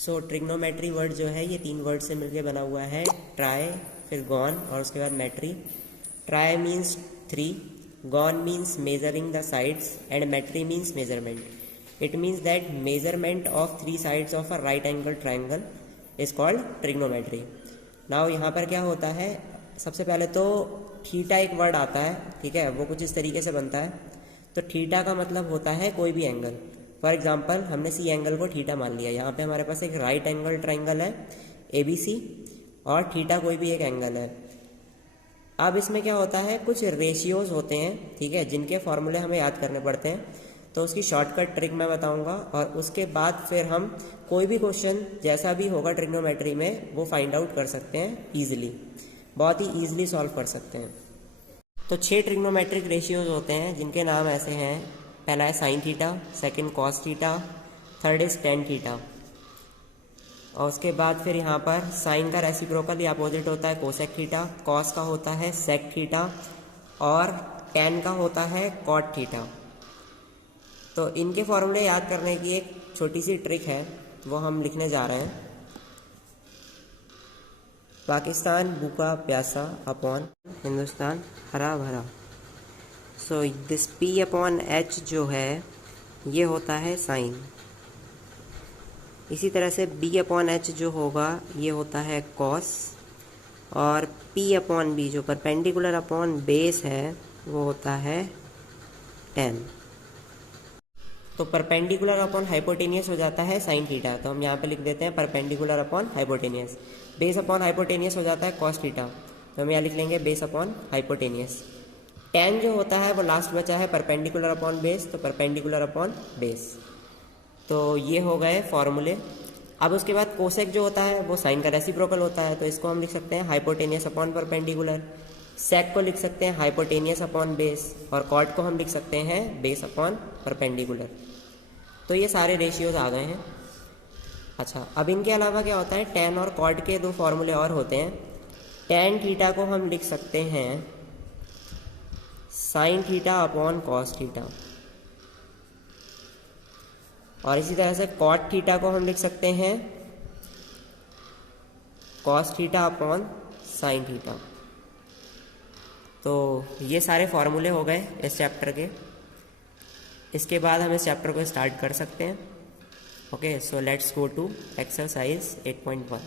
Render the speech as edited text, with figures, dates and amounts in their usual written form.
सो trigonometry word जो है ये 3 वर्ड से मिलकर बना हुआ है, ट्राई, फिर गॉन और उसके बाद metry. Tri means 3, gon means measuring the sides and metry means measurement. It means that measurement of 3 sides of a right angle triangle is called trigonometry. Now यहाँ पर क्या होता है, सबसे पहले तो थीटा एक वर्ड आता है, ठीक है, वो कुछ इस तरीके से बनता है। तो थीटा का मतलब होता है कोई भी एंगल। फॉर एग्जांपल हमने सी एंगल को थीटा मान लिया, यहाँ पे हमारे पास एक राइट एंगल ट्राइंगल है ABC और थीटा कोई भी एक एंगल है। अब इसमें क्या होता है, कुछ रेशियोज होते हैं, ठीक है, जिनके फॉर्मूले हमें याद करने पड़ते हैं। तो उसकी शॉर्टकट ट्रिक मैं बताऊंगा और उसके बाद फिर हम कोई भी क्वेश्चन जैसा भी होगा ट्रिग्नोमेट्री में वो फाइंड आउट कर सकते हैं ईजिली, बहुत ही ईजिली सॉल्व कर सकते हैं। तो 6 ट्रिग्नोमेट्रिक रेशियोज होते हैं जिनके नाम ऐसे हैं। पहला है sine theta, second cos theta, third is tan theta, और उसके बाद फिर यहाँ पर साइन का रेसिप्रोकल या अपोजिट होता है कोसेक थीटा, कॉस का होता है सेक थीटा और टेन का होता है कॉट थीटा। तो इनके फॉर्मूले याद करने की एक छोटी सी ट्रिक है, वो हम लिखने जा रहे हैं। पाकिस्तान भूखा प्यासा अपॉन हिंदुस्तान हरा भरा। So this P upon H जो है ये होता है साइन। इसी तरह से B अपॉन H जो होगा ये होता है कॉस, और P अपॉन B जो परपेंडिकुलर अपॉन बेस है वो होता है टेन। तो परपेंडिकुलर अपॉन हाइपोटेनियस हो जाता है साइन थीटा, तो हम यहाँ पे लिख देते हैं perpendicular upon hypotenuse. Base upon hypotenuse हो जाता है कॉस थीटा, तो हम यहाँ लिख लेंगे बेस अपॉन हाइपोटेनियस। टेन जो होता है वो लास्ट बचा है परपेंडिकुलर अपॉन बेस, तो परपेंडिकुलर अपॉन बेस। तो ये हो गए फॉर्मूले। अब उसके बाद कोसेक जो होता है वो साइन का रेसिप्रोकल होता है, तो इसको हम लिख सकते हैं हाइपोटेनियस अपॉन परपेंडिकुलर। सेक को लिख सकते हैं हाइपोटेनियस अपॉन बेस, और कॉट को हम लिख सकते हैं बेस अपॉन परपेंडिकुलर। तो ये सारे रेशियोज आ गए हैं। अच्छा, अब इनके अलावा क्या होता है, टेन और कॉट के 2 फॉर्मूले और होते हैं। टेन थीटा को हम लिख सकते हैं sine theta upon cos theta, और इसी तरह से कॉट थीटा को हम लिख सकते हैं cos theta upon sine theta. तो ये सारे फॉर्मूले हो गए इस चैप्टर के। इसके बाद हम इस चैप्टर को स्टार्ट कर सकते हैं। Okay, so let's go to exercise 8.1।